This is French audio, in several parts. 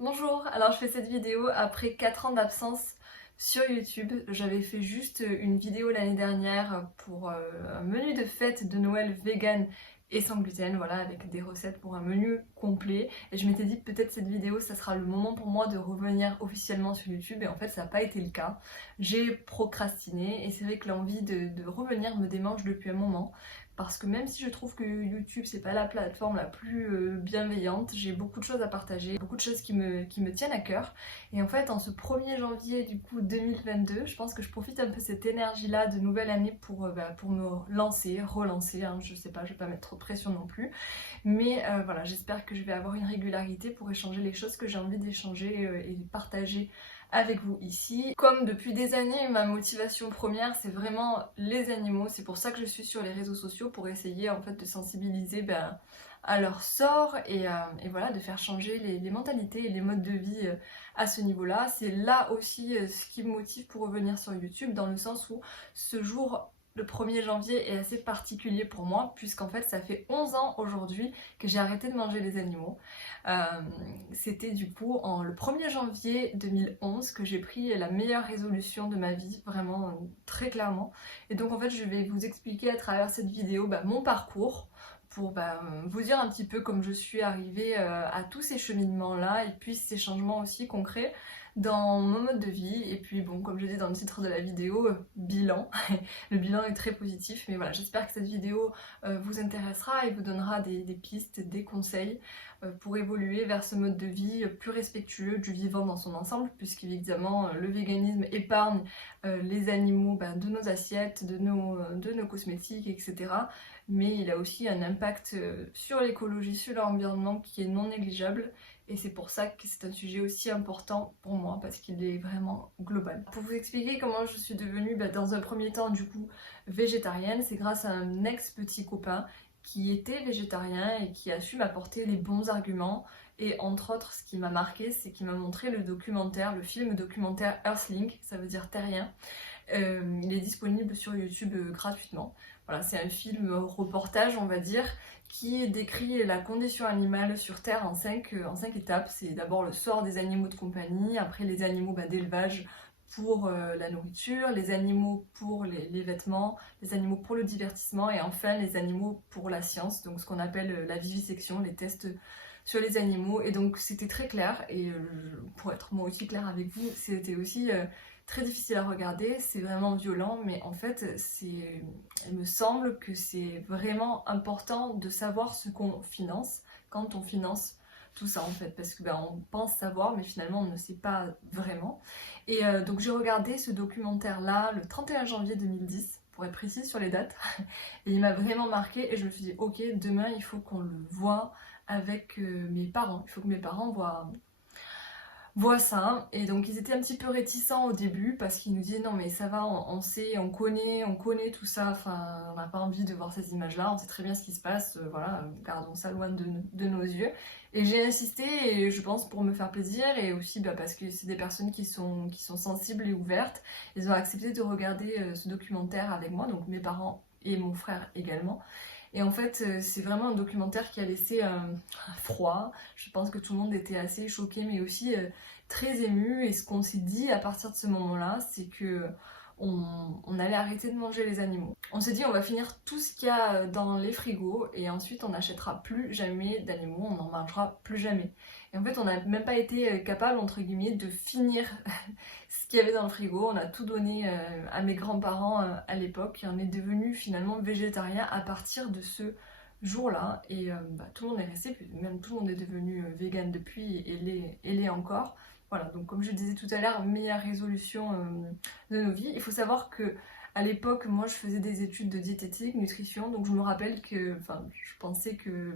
Bonjour, alors je fais cette vidéo après 4 ans d'absence sur YouTube. J'avais fait juste une vidéo l'année dernière pour un menu de fête de Noël vegan et sans gluten, voilà, avec des recettes pour un menu complet. Et je m'étais dit peut-être cette vidéo, ça sera le moment pour moi de revenir officiellement sur YouTube. Et en fait, ça n'a pas été le cas. J'ai procrastiné et c'est vrai que l'envie de revenir me démange depuis un moment. Parce que même si je trouve que YouTube c'est pas la plateforme la plus bienveillante, j'ai beaucoup de choses à partager, beaucoup de choses qui me tiennent à cœur. Et en fait en ce 1er janvier du coup 2022, je pense que je profite un peu de cette énergie là de nouvelle année pour me lancer, relancer, hein, je sais pas, je vais pas mettre trop de pression non plus. Mais voilà, j'espère que je vais avoir une régularité pour échanger les choses que j'ai envie d'échanger et de partager avec vous ici. Comme depuis des années, ma motivation première, c'est vraiment les animaux. C'est pour ça que je suis sur les réseaux sociaux, pour essayer en fait de sensibiliser à leur sort et voilà, de faire changer les mentalités et les modes de vie à ce niveau-là. C'est là aussi ce qui me motive pour revenir sur YouTube, dans le sens où ce jour, le 1er janvier, est assez particulier pour moi, puisqu'en fait ça fait 11 ans aujourd'hui que j'ai arrêté de manger les animaux. Euh, C'était du coup le 1er janvier 2011 que j'ai pris la meilleure résolution de ma vie, vraiment très clairement. Et donc en fait je vais vous expliquer à travers cette vidéo mon parcours, pour vous dire un petit peu comme je suis arrivée à tous ces cheminements là et puis ces changements aussi concrets dans mon mode de vie. Et puis bon, comme je dis dans le titre de la vidéo, bilan. Le bilan est très positif, mais voilà, j'espère que cette vidéo vous intéressera et vous donnera des pistes, des conseils pour évoluer vers ce mode de vie plus respectueux du vivant dans son ensemble, puisqu'évidemment le véganisme épargne les animaux de nos assiettes, de nos cosmétiques, etc. Mais il a aussi un impact sur l'écologie, sur l'environnement qui est non négligeable. Et c'est pour ça que c'est un sujet aussi important pour moi, parce qu'il est vraiment global. Pour vous expliquer comment je suis devenue dans un premier temps du coup végétarienne, c'est grâce à un ex-petit copain qui était végétarien et qui a su m'apporter les bons arguments. Et entre autres, ce qui m'a marqué, c'est qu'il m'a montré le film documentaire Earthlink, ça veut dire terrien. Il est disponible sur YouTube gratuitement. Voilà, c'est un film reportage, on va dire, qui décrit la condition animale sur Terre en 5 étapes. C'est d'abord le sort des animaux de compagnie, après les animaux d'élevage pour la nourriture, les animaux pour les vêtements, les animaux pour le divertissement et enfin les animaux pour la science, donc ce qu'on appelle la vivisection, les tests sur les animaux. Et donc c'était très clair et pour être moi aussi claire avec vous, c'était aussi très difficile à regarder, c'est vraiment violent, mais en fait il me semble que c'est vraiment important de savoir ce qu'on finance quand on finance tout ça en fait, parce que on pense savoir mais finalement on ne sait pas vraiment. Et donc j'ai regardé ce documentaire là le 31 janvier 2010 pour être précise sur les dates et il m'a vraiment marqué et je me suis dit ok, demain il faut qu'on le voit avec mes parents, il faut que mes parents voient ça. Et donc ils étaient un petit peu réticents au début parce qu'ils nous disaient non mais ça va, on sait, on connaît tout ça, enfin on n'a pas envie de voir ces images là, on sait très bien ce qui se passe, voilà, gardons ça loin de nos yeux. Et j'ai insisté, et je pense pour me faire plaisir et aussi parce que c'est des personnes qui sont sensibles et ouvertes. Ils ont accepté de regarder ce documentaire avec moi, donc mes parents et mon frère également. Et en fait, c'est vraiment un documentaire qui a laissé un froid. Je pense que tout le monde était assez choqué, mais aussi très ému. Et ce qu'on s'est dit à partir de ce moment-là, c'est que on allait arrêter de manger les animaux. On s'est dit on va finir tout ce qu'il y a dans les frigos et ensuite on n'achètera plus jamais d'animaux, on n'en mangera plus jamais. Et en fait on n'a même pas été capable entre guillemets de finir ce qu'il y avait dans le frigo. On a tout donné à mes grands-parents à l'époque et on est devenu finalement végétarien à partir de ce jour-là. Et tout le monde est resté, même tout le monde est devenu vegan depuis et l'est encore. Voilà, donc comme je le disais tout à l'heure, meilleure résolution de nos vies. Il faut savoir que à l'époque, moi je faisais des études de diététique, nutrition, donc je me rappelle que, enfin, je pensais que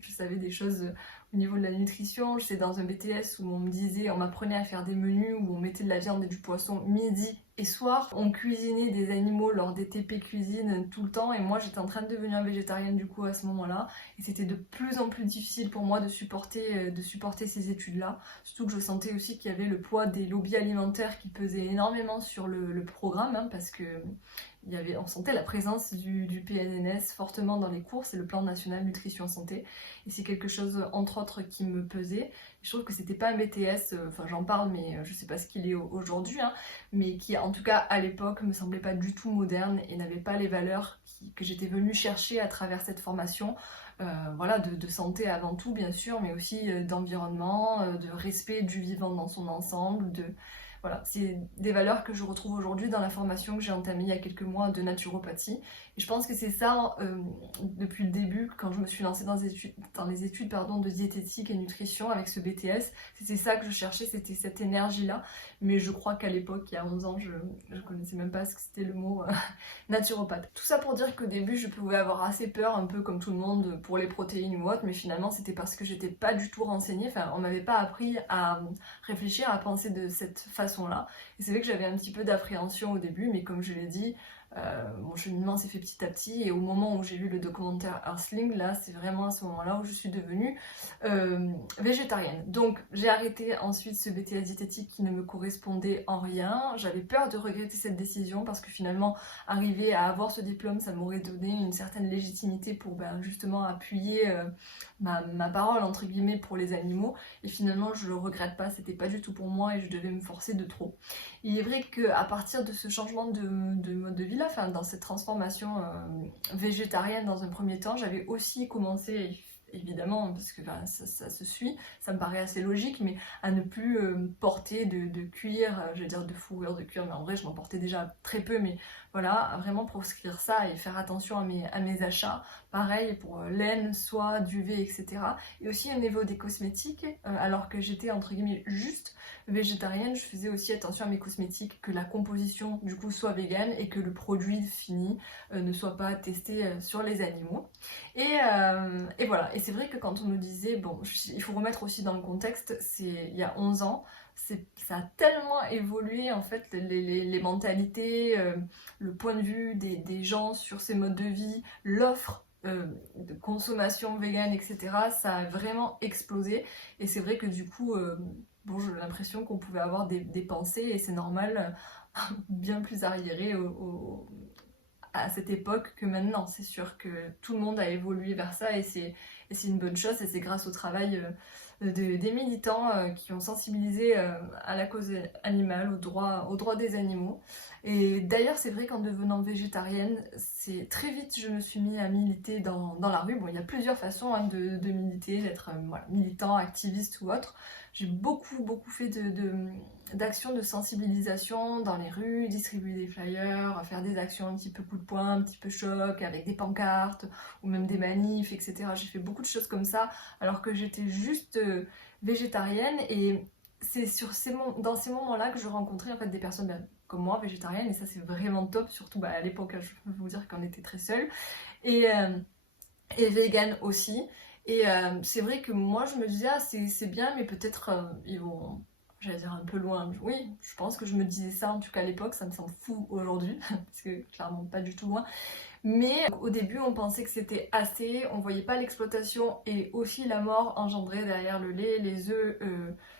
je savais des choses au niveau de la nutrition. J'étais dans un BTS où on m'apprenait à faire des menus où on mettait de la viande et du poisson midi et soir. On cuisinait des animaux lors des TP cuisine tout le temps et moi j'étais en train de devenir végétarienne du coup à ce moment-là. Et c'était de plus en plus difficile pour moi de supporter ces études-là. Surtout que je sentais aussi qu'il y avait le poids des lobbies alimentaires qui pesait énormément sur le programme, parce que on sentait la présence du PNNS fortement dans les cours, c'est le plan national nutrition santé, et c'est quelque chose entre autres qui me pesait. Je trouve que c'était pas un BTS, enfin j'en parle mais je sais pas ce qu'il est aujourd'hui, hein, mais qui en tout cas à l'époque me semblait pas du tout moderne et n'avait pas les valeurs que j'étais venue chercher à travers cette formation. Voilà, de santé avant tout bien sûr, mais aussi d'environnement, de respect du vivant dans son ensemble, voilà, c'est des valeurs que je retrouve aujourd'hui dans la formation que j'ai entamée il y a quelques mois de naturopathie. Et je pense que c'est ça, depuis le début, quand je me suis lancée dans les études de diététique et nutrition avec ce BTS, c'était ça que je cherchais, c'était cette énergie-là. Mais je crois qu'à l'époque, il y a 11 ans, je connaissais même pas ce que c'était le mot naturopathe. Tout ça pour dire qu'au début, je pouvais avoir assez peur, un peu comme tout le monde, pour les protéines ou autre, mais finalement, c'était parce que j'étais pas du tout renseignée. Enfin, on m'avait pas appris à réfléchir, à penser de cette façon-là. Et c'est vrai que j'avais un petit peu d'appréhension au début, mais comme je l'ai dit, mon cheminement s'est fait petit à petit, et au moment où j'ai lu le documentaire Earthling, là c'est vraiment à ce moment-là où je suis devenue végétarienne. Donc j'ai arrêté ensuite ce BTS diététique qui ne me correspondait en rien. J'avais peur de regretter cette décision parce que finalement arriver à avoir ce diplôme, ça m'aurait donné une certaine légitimité pour justement appuyer ma parole entre guillemets pour les animaux, et finalement je le regrette pas, c'était pas du tout pour moi et je devais me forcer de trop. Il est vrai qu'à partir de ce changement de mode de vie là, enfin dans cette transformation végétarienne dans un premier temps, j'avais aussi commencé, évidemment, parce que ça se suit, ça me paraît assez logique, mais à ne plus porter de cuir, je veux dire de fourrure, de cuir, mais en vrai je m'en portais déjà très peu, mais voilà, à vraiment proscrire ça et faire attention à mes achats. Pareil pour laine, soie, duvet, etc. Et aussi au niveau des cosmétiques, alors que j'étais entre guillemets juste végétarienne, je faisais aussi attention à mes cosmétiques, que la composition du coup soit végane et que le produit fini ne soit pas testé sur les animaux. Et voilà, et c'est vrai que quand on nous disait, bon, il faut remettre aussi dans le contexte, c'est il y a 11 ans, ça a tellement évolué en fait, les mentalités, le point de vue des gens sur ces modes de vie, l'offre de consommation végane, etc. Ça a vraiment explosé, et c'est vrai que du coup, bon, j'ai l'impression qu'on pouvait avoir des pensées, et c'est normal, bien plus arriérées à cette époque que maintenant. C'est sûr que tout le monde a évolué vers ça, et c'est une bonne chose, et c'est grâce au travail des militants qui ont sensibilisé à la cause animale, aux droits des animaux. Et d'ailleurs c'est vrai qu'en devenant végétarienne, c'est très vite je me suis mis à militer dans la rue. Bon, il y a plusieurs façons de militer, d'être voilà, militant, activiste ou autre. J'ai beaucoup fait d'actions de sensibilisation dans les rues, distribuer des flyers, faire des actions un petit peu coup de poing, un petit peu choc, avec des pancartes, ou même des manifs, etc. J'ai fait beaucoup de choses comme ça, alors que j'étais juste végétarienne, et c'est dans ces moments-là que je rencontrais en fait des personnes comme moi, végétariennes, et ça c'est vraiment top, surtout à l'époque, je peux vous dire qu'on était très seuls, et vegan aussi. Et c'est vrai que moi je me disais, ah c'est bien, mais peut-être ils vont, j'allais dire un peu loin. Oui, je pense que je me disais ça en tout cas à l'époque, ça me semble fou aujourd'hui, parce que clairement pas du tout loin. Mais au début on pensait que c'était assez, on voyait pas l'exploitation et aussi la mort engendrée derrière le lait, les œufs,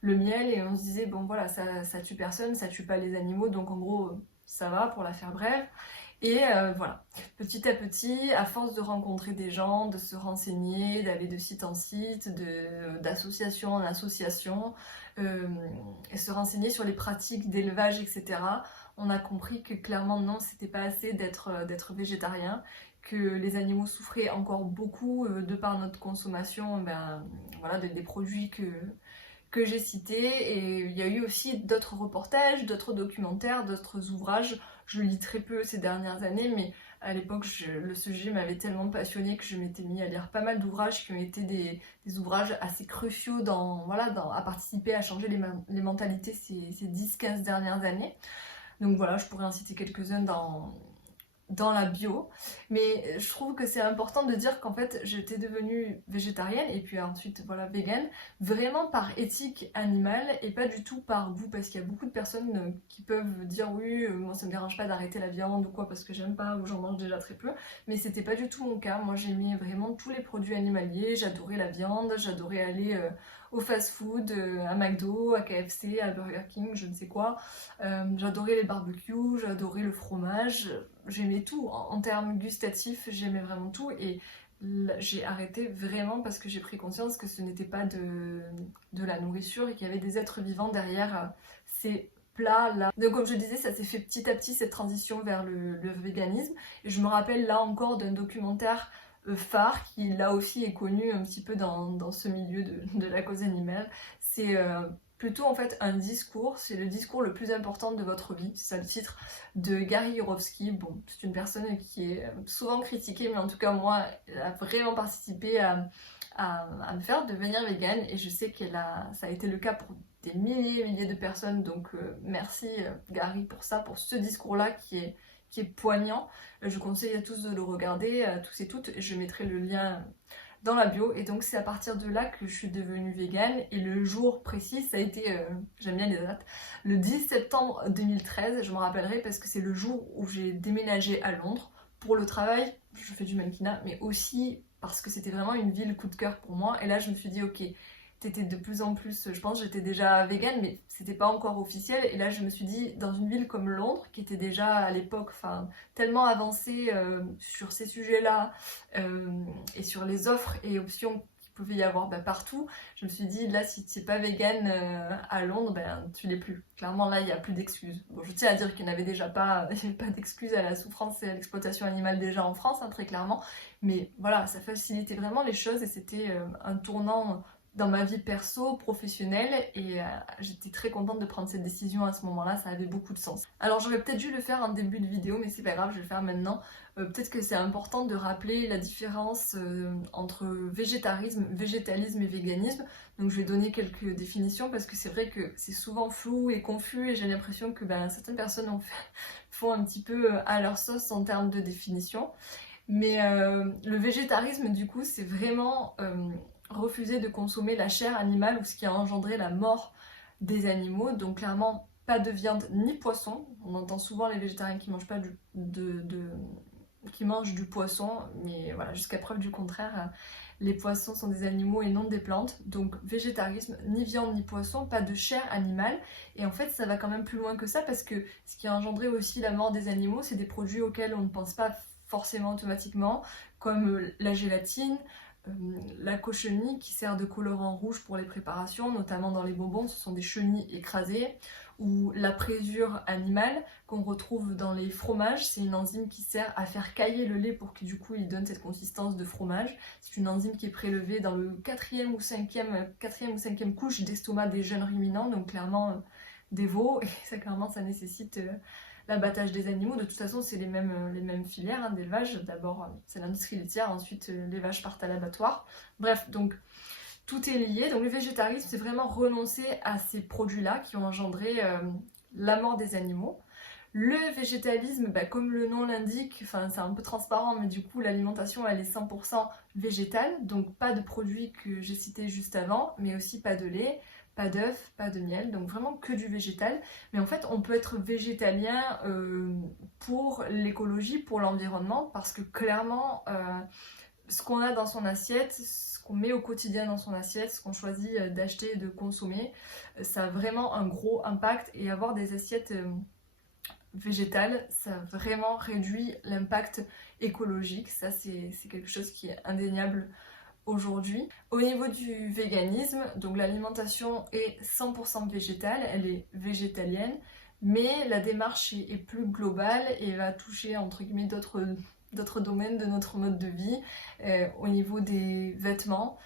le miel, et on se disait bon voilà, ça tue personne, ça tue pas les animaux, donc en gros ça va pour la faire brève. Et voilà, petit à petit, à force de rencontrer des gens, de se renseigner, d'aller de site en site, d'association en association, et se renseigner sur les pratiques d'élevage, etc., on a compris que clairement non, c'était pas assez d'être végétarien, que les animaux souffraient encore beaucoup de par notre consommation voilà, des produits que j'ai cités. Et il y a eu aussi d'autres reportages, d'autres documentaires, d'autres ouvrages. Je lis très peu ces dernières années, mais à l'époque le sujet m'avait tellement passionnée que je m'étais mis à lire pas mal d'ouvrages qui ont été des ouvrages assez cruciaux à participer à changer les mentalités ces 10-15 dernières années. Donc voilà, je pourrais en citer quelques-uns dans la bio, mais je trouve que c'est important de dire qu'en fait j'étais devenue végétarienne et puis ensuite voilà végane, vraiment par éthique animale et pas du tout par goût, parce qu'il y a beaucoup de personnes qui peuvent dire oui, moi ça me dérange pas d'arrêter la viande ou quoi parce que j'aime pas ou j'en mange déjà très peu, mais c'était pas du tout mon cas. Moi j'aimais vraiment tous les produits animaliers, j'adorais la viande, j'adorais aller au fast-food, à McDo, à KFC, à Burger King, je ne sais quoi. J'adorais les barbecues, j'adorais le fromage, j'aimais tout. En termes gustatifs, j'aimais vraiment tout et j'ai arrêté vraiment parce que j'ai pris conscience que ce n'était pas de la nourriture et qu'il y avait des êtres vivants derrière ces plats là. Donc comme je disais, ça s'est fait petit à petit cette transition vers le véganisme et je me rappelle là encore d'un documentaire phare qui là aussi est connu un petit peu dans ce milieu de la cause animale. C'est plutôt en fait un discours, c'est le discours le plus important de votre vie, c'est ça le titre, de Gary Yourofsky. Bon, c'est une personne qui est souvent critiquée, mais en tout cas moi, elle a vraiment participé à me faire devenir végane et je sais ça a été le cas pour des milliers et milliers de personnes, donc merci Gary pour ça, pour ce discours-là qui est poignant. Je conseille à tous de le regarder, à tous et toutes, et je mettrai le lien dans la bio. Et donc c'est à partir de là que je suis devenue végane. Et le jour précis, ça a été, j'aime bien les dates, le 10 septembre 2013, je me rappellerai parce que c'est le jour où j'ai déménagé à Londres pour le travail. Je fais du mannequinat, mais aussi parce que c'était vraiment une ville coup de cœur pour moi. Et là je me suis dit ok, t'étais de plus en plus, je pense j'étais déjà végane mais c'était pas encore officiel et là je me suis dit dans une ville comme Londres qui était déjà à l'époque tellement avancée sur ces sujets-là et sur les offres et options qu'il pouvait y avoir partout, je me suis dit là si tu n'es pas végane à Londres, tu l'es plus. Clairement là il n'y a plus d'excuses. Bon, je tiens à dire qu'il n'y avait déjà pas, il n'y avait pas d'excuses à la souffrance et à l'exploitation animale déjà en France, très clairement, mais voilà, ça facilitait vraiment les choses et c'était un tournant dans ma vie perso, professionnelle et j'étais très contente de prendre cette décision à ce moment-là, ça avait beaucoup de sens. Alors j'aurais peut-être dû le faire en début de vidéo mais c'est pas grave, je vais le faire maintenant. Peut-être que c'est important de rappeler la différence entre végétarisme, végétalisme et véganisme. Donc je vais donner quelques définitions parce que c'est vrai que c'est souvent flou et confus et j'ai l'impression que certaines personnes font un petit peu à leur sauce en termes de définition. Mais le végétarisme du coup c'est vraiment refuser de consommer la chair animale ou ce qui a engendré la mort des animaux. Donc clairement pas de viande ni poisson. On entend souvent les végétariens qui mangent pas qui mangent du poisson, mais voilà, jusqu'à preuve du contraire, les poissons sont des animaux et non des plantes. Donc végétarisme, ni viande ni poisson, pas de chair animale. Et en fait ça va quand même plus loin que ça parce que ce qui a engendré aussi la mort des animaux, c'est des produits auxquels on ne pense pas forcément automatiquement, comme la gélatine, la cochenille qui sert de colorant rouge pour les préparations, notamment dans les bonbons, ce sont des chenilles écrasées, ou la présure animale qu'on retrouve dans les fromages, c'est une enzyme qui sert à faire cailler le lait pour que du coup il donne cette consistance de fromage. C'est une enzyme qui est prélevée dans le quatrième ou cinquième couche d'estomac des jeunes ruminants, donc clairement des veaux, et ça clairement ça nécessite l'abattage des animaux. De toute façon c'est les mêmes filières d'élevage. D'abord c'est l'industrie laitière, ensuite les vaches partent à l'abattoir. Bref, donc tout est lié. Donc le végétarisme c'est vraiment renoncer à ces produits-là qui ont engendré la mort des animaux. Le végétalisme, comme le nom l'indique, c'est un peu transparent, mais du coup l'alimentation elle est 100% végétale, donc pas de produits que j'ai cités juste avant, mais aussi pas de lait, pas d'œufs, pas de miel, donc vraiment que du végétal. Mais en fait on peut être végétalien pour l'écologie, pour l'environnement, parce que clairement ce qu'on a dans son assiette, ce qu'on met au quotidien dans son assiette, ce qu'on choisit d'acheter et de consommer, ça a vraiment un gros impact, et avoir des assiettes végétale, ça vraiment réduit l'impact écologique. Ça c'est quelque chose qui est indéniable aujourd'hui. Au niveau du véganisme, donc l'alimentation est 100% végétale, elle est végétalienne, mais la démarche est plus globale et va toucher entre guillemets d'autres domaines de notre mode de vie. Au niveau des vêtements,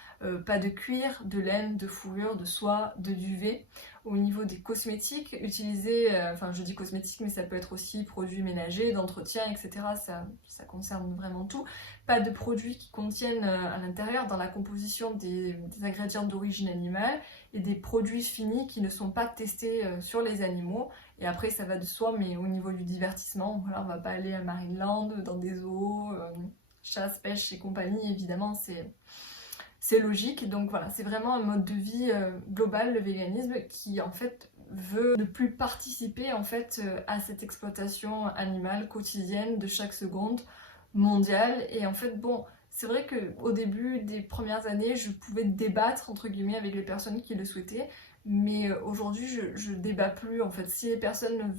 pas de cuir, de laine, de fourrure, de soie, de duvet. Au niveau des cosmétiques, utiliser, je dis cosmétiques mais ça peut être aussi produits ménagers, d'entretien, etc. Ça concerne vraiment tout. Pas de produits qui contiennent à l'intérieur, dans la composition, des ingrédients d'origine animale, et des produits finis qui ne sont pas testés sur les animaux. Et après ça va de soi, mais au niveau du divertissement, voilà, on va pas aller à Marineland, dans des zoos, chasse, pêche et compagnie, évidemment c'est logique. Donc voilà, c'est vraiment un mode de vie global, le véganisme, qui en fait veut ne plus participer en fait à cette exploitation animale quotidienne de chaque seconde mondiale. Et en fait bon, C'est vrai qu'au début des premières années, je pouvais débattre entre guillemets avec les personnes qui le souhaitaient, mais aujourd'hui je débat plus en fait. Si les personnes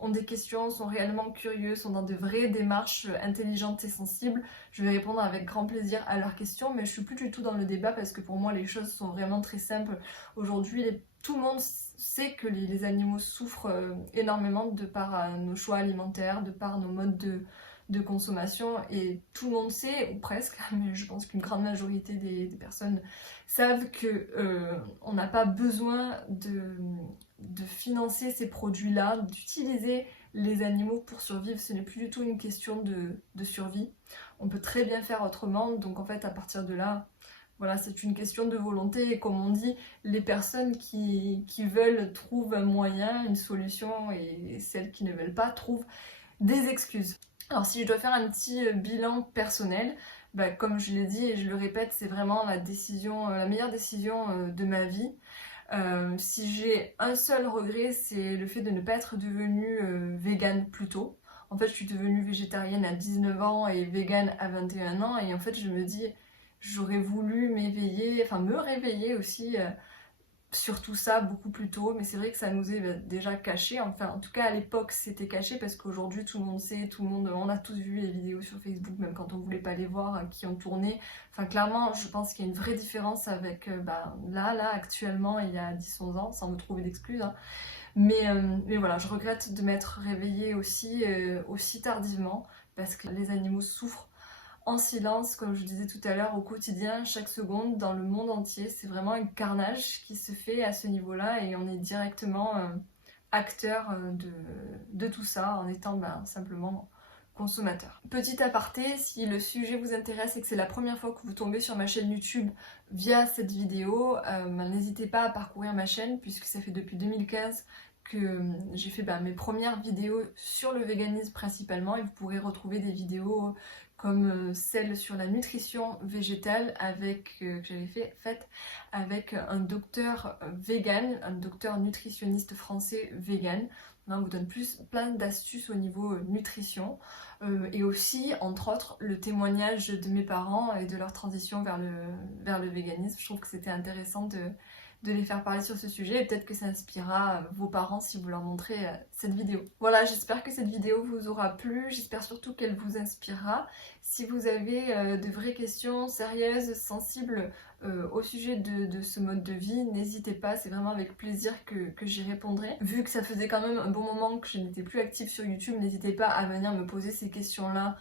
ont des questions, sont réellement curieux, sont dans de vraies démarches intelligentes et sensibles, je vais répondre avec grand plaisir à leurs questions, mais je suis plus du tout dans le débat parce que pour moi les choses sont vraiment très simples. Aujourd'hui, tout le monde sait que les animaux souffrent énormément de par nos choix alimentaires, de par nos modes de consommation, et tout le monde sait, ou presque, mais je pense qu'une grande majorité des personnes savent que on n'a pas besoin de financer ces produits-là, d'utiliser les animaux pour survivre. Ce n'est plus du tout une question de survie. On peut très bien faire autrement, donc en fait à partir de là, voilà, c'est une question de volonté, et comme on dit, les personnes qui veulent trouvent un moyen, une solution, et celles qui ne veulent pas trouvent des excuses. Alors si je dois faire un petit bilan personnel, bah, comme je l'ai dit et je le répète, c'est vraiment la meilleure décision de ma vie. Si j'ai un seul regret, c'est le fait de ne pas être devenue végane plus tôt. En fait, je suis devenue végétarienne à 19 ans et végane à 21 ans, et en fait, je me dis, j'aurais voulu me réveiller aussi sur tout ça beaucoup plus tôt, mais c'est vrai que ça nous est déjà caché. Enfin, en tout cas, à l'époque, c'était caché parce qu'aujourd'hui, tout le monde sait, on a tous vu les vidéos sur Facebook, même quand on voulait pas les voir, qui ont tourné. Enfin, clairement, je pense qu'il y a une vraie différence avec là, actuellement, il y a 10-11 ans, sans me trouver d'excuses, hein. Mais voilà, je regrette de m'être réveillée aussi tardivement, parce que les animaux souffrent en silence, comme je disais tout à l'heure, au quotidien, chaque seconde, dans le monde entier. C'est vraiment un carnage qui se fait à ce niveau-là, et on est directement acteur de tout ça en étant simplement consommateur. Petit aparté, si le sujet vous intéresse et que c'est la première fois que vous tombez sur ma chaîne YouTube via cette vidéo, n'hésitez pas à parcourir ma chaîne, puisque ça fait depuis 2015 que j'ai fait mes premières vidéos sur le véganisme principalement, et vous pourrez retrouver des vidéos comme celle sur la nutrition végétale que j'avais faite avec un docteur vegan, un docteur nutritionniste français vegan. On vous donne plein d'astuces au niveau nutrition, et aussi entre autres le témoignage de mes parents et de leur transition vers le véganisme. Je trouve que c'était intéressant de les faire parler sur ce sujet, et peut-être que ça inspirera vos parents si vous leur montrez cette vidéo. Voilà, j'espère que cette vidéo vous aura plu, j'espère surtout qu'elle vous inspirera. Si vous avez de vraies questions sérieuses, sensibles au sujet de ce mode de vie, n'hésitez pas, c'est vraiment avec plaisir que j'y répondrai. Vu que ça faisait quand même un bon moment que je n'étais plus active sur YouTube, n'hésitez pas à venir me poser ces questions-là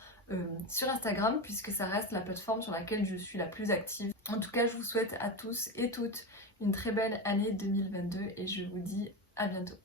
sur Instagram, puisque ça reste la plateforme sur laquelle je suis la plus active. En tout cas, je vous souhaite à tous et toutes une très belle année 2022, et je vous dis à bientôt.